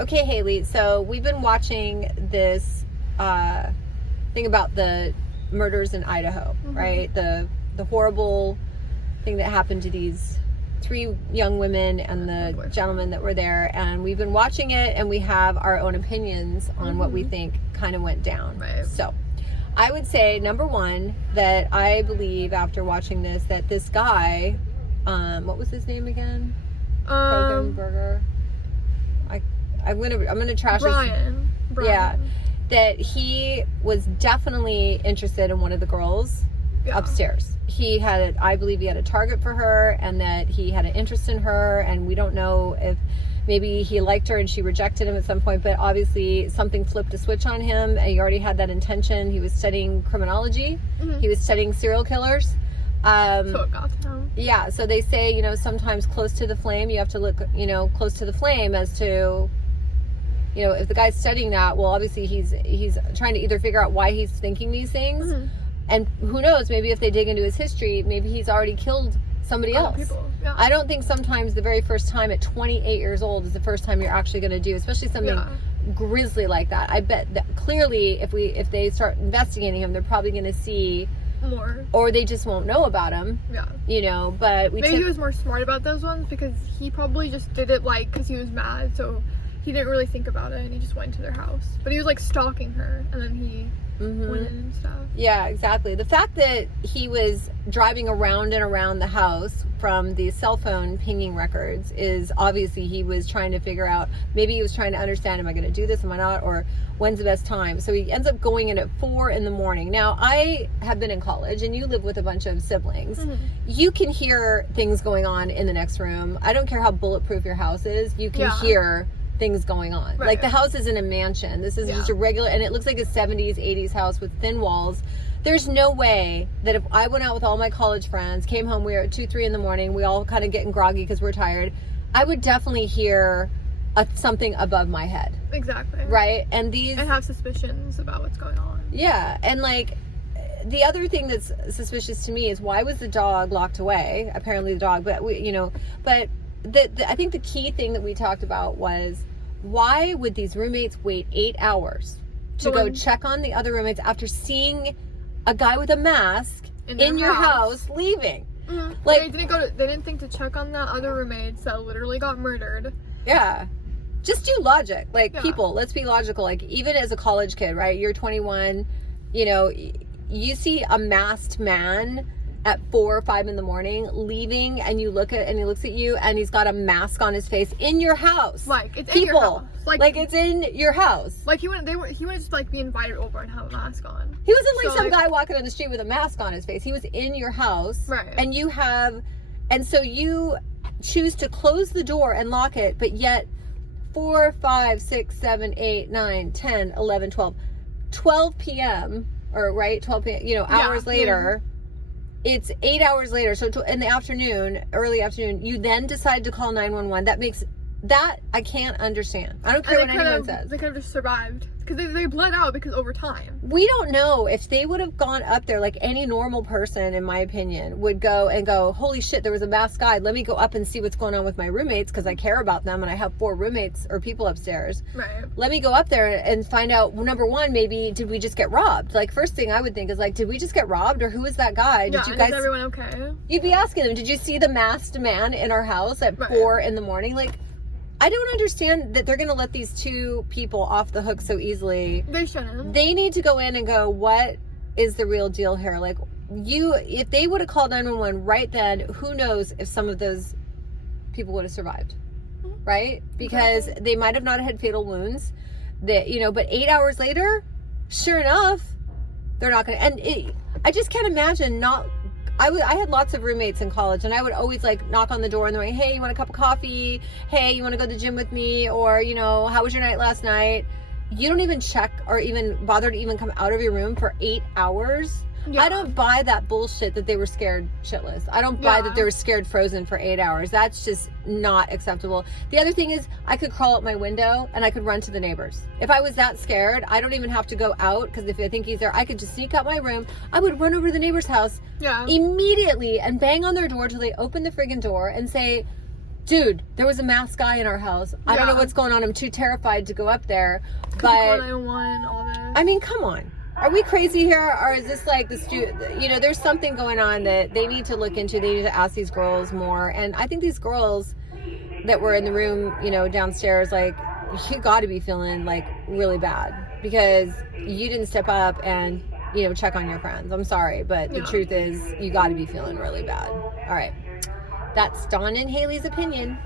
Okay, Haley, so we've been watching this thing about the murders in Idaho, right? The horrible thing that happened to these 3 young women and the gentlemen that were there. And we've been watching it, and we have our own opinions on what we think kind of went down. Right. So I would say, number one, that I believe after watching this, that this guy, what was his name again? Burger. I'm gonna trash Brian. Yeah, that he was definitely interested in one of the girls upstairs. I believe he had a target for her, and that he had an interest in her, and we don't know if maybe he liked her and she rejected him at some point, but obviously something flipped a switch on him, and he already had that intention. He was studying criminology. He was studying serial killers. So it got to him. Yeah, so they say, sometimes close to the flame, you have to look, close to the flame as to, if the guy's studying that, well, obviously he's trying to either figure out why he's thinking these things, and who knows, maybe if they dig into his history, maybe he's already killed somebody else. People. Yeah. I don't think sometimes the very first time at 28 years old is the first time you're actually going to do, especially something grisly like that. I bet that clearly if they start investigating him, they're probably going to see more, or they just won't know about him. Yeah. But maybe he was more smart about those ones because he probably just did it because he was mad, so he didn't really think about it, and he just went to their house. But he was stalking her, and then he went in and stuff. Yeah, exactly. The fact that he was driving around and around the house from the cell phone pinging records is obviously he was trying to figure out, maybe he was trying to understand, am I going to do this, am I not, or when's the best time? So he ends up going in at 4 a.m. Now, I have been in college, and you live with a bunch of siblings. You can hear things going on in the next room. I don't care how bulletproof your house is, you can hear things going on. Right. The house is in a mansion. This is just a regular, and it looks like a 70s, 80s house with thin walls. There's no way that if I went out with all my college friends, came home, we were at 2, 3 in the morning, we all kind of getting groggy because we're tired, I would definitely hear something above my head. Exactly. Right? And have suspicions about what's going on. Yeah. And the other thing that's suspicious to me is, why was the dog locked away? Apparently the dog, but I think the key thing that we talked about was, why would these roommates wait 8 hours to go check on the other roommates after seeing a guy with a mask in your house leaving? They didn't think to check on the other roommates that literally got murdered. Yeah. Just do logic. People, let's be logical. Even as a college kid, right? You're 21, you see a masked man at 4 or 5 in the morning leaving, and you look at, and he looks at you, and he's got a mask on his face in your house. It's in your house. It's in your house. He wouldn't just be invited over and have a mask on. He wasn't some guy walking on the street with a mask on his face. He was in your house. Right. And so you choose to close the door and lock it, but yet 4, 5, 6, 7, 8, 9, 10, 11, 12 p.m. or 12 p.m. Hours later. It's 8 hours later, so in the afternoon, early afternoon, you then decide to call 911. That I can't understand. I don't care what anyone says. They could have just survived, because they bled out over time. We don't know if they would have gone up there like any normal person, in my opinion, would go, holy shit, there was a masked guy. Let me go up and see what's going on with my roommates, because I care about them, and I have 4 roommates or people upstairs. Right. Let me go up there and find out, number one, maybe, did we just get robbed? First thing I would think is, did we just get robbed, or who is that guy? Did you guys? Is everyone okay? You'd be asking them, did you see the masked man in our house at 4 in the morning? I don't understand that they're going to let these 2 people off the hook so easily. They shouldn't. They need to go in and go, what is the real deal here? If they would have called 911 right then, who knows if some of those people would have survived, right? Because they might have not had fatal wounds, but 8 hours later, sure enough, they're not going to. And I just can't imagine not. I had lots of roommates in college, and I would always knock on the door and they're like, hey, you want a cup of coffee? Hey, you want to go to the gym with me? Or, how was your night last night? You don't even check or even bother to even come out of your room for 8 hours. Yeah. I don't buy that bullshit that they were scared shitless. I don't buy that they were scared frozen for 8 hours. That's just not acceptable. The other thing is, I could crawl out my window and I could run to the neighbors. If I was that scared, I don't even have to go out, because if I think he's there, I could just sneak out my room. I would run over to the neighbor's house immediately and bang on their door till they open the friggin' door and say, Dude, there was a masked guy in our house. I don't know Yeah. what's going on. I'm too terrified to go up there. Could you call But 911, all this. I mean, come on. Are we crazy here, or is this like there's something going on that they need to look into. They need to ask these girls more. And I think these girls that were in the room, downstairs, like, you got to be feeling like really bad because you didn't step up and check on your friends. I'm sorry, but the truth is you got to be feeling really bad. All right, that's Dawn and Haley's opinion.